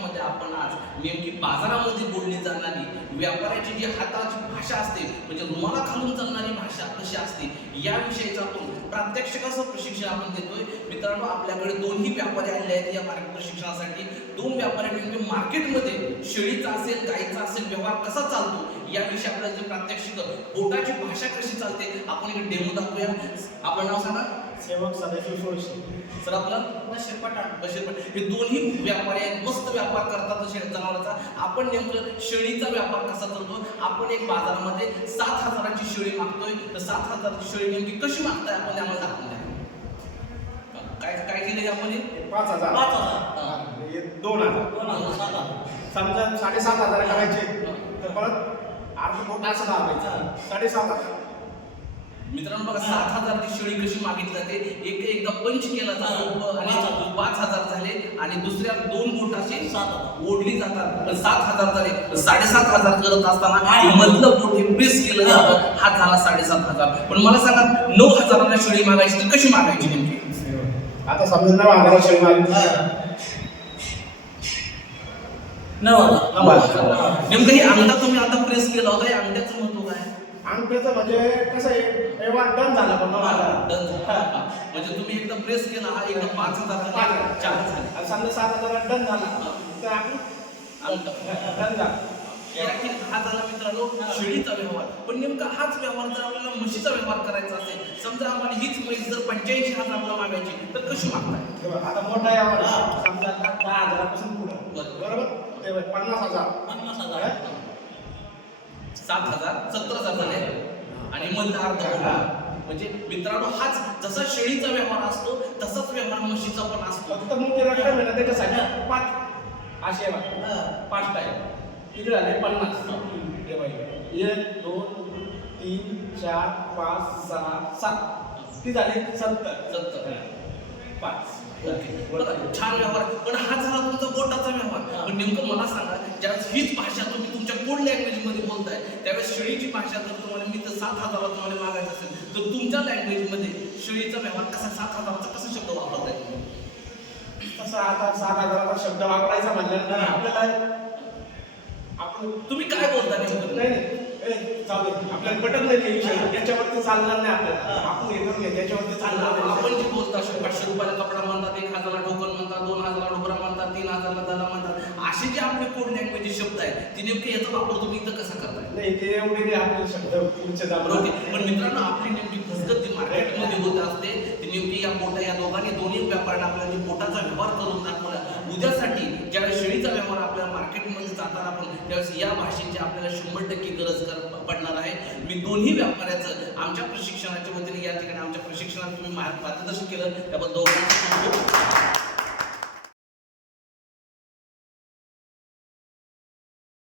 प्रशिक्षणामध्ये आपण आज नेमकी बाजारामध्ये बोलली जाणारी व्यापाऱ्याची जी हाताची भाषा असते म्हणजे रुमाला खालून चालणारी भाषा कशी असते याविषयीचं आपण प्रात्यक्षिकाचं प्रशिक्षण आपण देतोय. मित्रांनो आपल्याकडे दोन्ही व्यापारी आले आहेत या मार्केट प्रशिक्षणासाठी. दोन व्यापारी नेमके मार्केटमध्ये शेळीचा असेल गाईचा असेल व्यवहार कसा चालतो याविषयी आपल्याला जे प्रात्यक्षिक पोटाची भाषा कशी चालते आपण एक डेमो दाखवूया. आपलं नाव सांगा. सेवक सदाशिव सोळशे. सर आपलं? बशीर पठाण बशीर पण हे दोन्ही व्यापारी आहेत. मस्त व्यापार करतात शेळी जनावरांचा? आपण नेमकं शेळीचा व्यापार कसा चालतो आपण एक बाजारामध्ये सात हजाराची शेळी मागतोय. तर सात हजाराची शेळी नेमकी कशी मागताय आपण आम्हाला दाखवून द्या. काय काय केले आपण? पाच हजार. पाच हजार. दोन हजार. दोन हजार सात हजार. समजा साडेसात हजार करायचे. तर परत अर्ध बोट असं साडेसात हजार. मित्रांनो बघा सात हजारची शेळी कशी मागितली जाते? एक एकदा पंच केला जातो आणि पाच हजार. झाले आणि दुसऱ्या दोन बोट असे सात हजार. ओढली जातात. पण सात हजार झाले. तर साडेसात हजार करत असताना मधलं बोट हे प्रेस केलं जातं. हा झाला साडेसात हजार. पण मला सांगा नऊ हजाराला शेळी मागायची तर कशी मागायची नेमकी? आता समजा नऊ हजार शेळी मागितली नऊ हजार. नऊ हजार. नेमकं हे अंगठा तुम्ही आता प्रेस केला होता या अंगठ्याचं महत्त्व काय? अंगठ्याचं म्हणजे कसं आहे व्यवहार डन झाला पण हजार डन झाला. म्हणजे तुम्ही एकदा प्रेस केला. हा एकदा पाच हजार पाच हजार. चार झाले. आणि समजा सात हजार डन झाला. तर अंगठा. डन झाला. हा झाला मित्रांनो शेळीचा व्यवहार. पण नेमका हाच व्यवहार जर आपल्याला म्हशीचा व्यवहार करायचा असेल समजा आम्हाला हीच म्हैस जर पंच्याऐंशी हजाराला मागायची तर कशी मागताय? आता मोठा यावर समजा दहा हजारापासून पुढं. बरं. बरोबर? पन्नास हजार. पन्नास हजार. सात हजार सत्तर हजार झाले. आणि मधला अर्ध. म्हणजे मित्रांनो हाच जसा शेळीचा व्यवहार असतो तसाच व्यवहार म्हशीचा पण असतो. फक्त मोठी रक्कम आहे ना त्याच्यासाठी पाच असे. पाच टाईम किती झाले? पन्नास. हे. एक दोन तीन चार पाच सहा सात. किती झाले? सत्तर. सत्तर. पाच. छान व्यवहार. पण हा झाला तुमचा बोटाचा व्यवहार. पण नेमकं मला सांगा ज्यावेळेस हीच भाषा तुम्ही कोड लँग्वेजमध्ये बोलताय? त्यावेळेस शेळीची भाषा जर तुम्हाला मी तर सात हजाराला तुम्हाला मागायचं असेल तर तुमच्या लँग्वेजमध्ये शेळीचा व्यवहार कसा सात हजाराचा कसा शब्द वापरताय तुम्ही तसं आता सात हजाराचा शब्द वापरायचा म्हणल्यानंतर आपल्याला आपण तुम्ही काय बोलता नाही. आपल्याला पटत नाही ते विषय. त्याच्यावरती चालणार नाही आपल्याला. आपण हे करून घे त्याच्यावरती चालणार नाही आपण जे बोलतो अशे पाचशे रुपयाला कपडा म्हणतात एक हजारला टोकन म्हणतात दोन हजारला डोबरा म्हणतात तीन हजारला म्हणतात असे जे आपले कोड लँग्वेज शब्द आहेत ते नेमके याचा वापर तुम्ही इथं कसा करताय? नाही ते एवढे नाही आपले शब्द. पण मित्रांनो आपली नेमकी फसगत जी मार्केटमध्ये होत असते ती नेमकी या पोटा या दोघांनी दोन्ही व्यापाऱ्यांना आपल्याला जी पोटाचा व्यवहार करून दाखवला उद्यासाठी ज्यावेळेस शेळीचा व्यवहार आपल्याला मार्केटमध्ये जाताना आपण त्यावेळेस या भाषेची आपल्याला शंभर टक्के गरज पडणार आहे. मी दोन्ही व्यापाऱ्याचं आमच्या प्रशिक्षणाच्या वतीने या ठिकाणी आमच्या प्रशिक्षणात तुम्ही मार्ग- मार्गदर्शन केलं. त्याबद्दल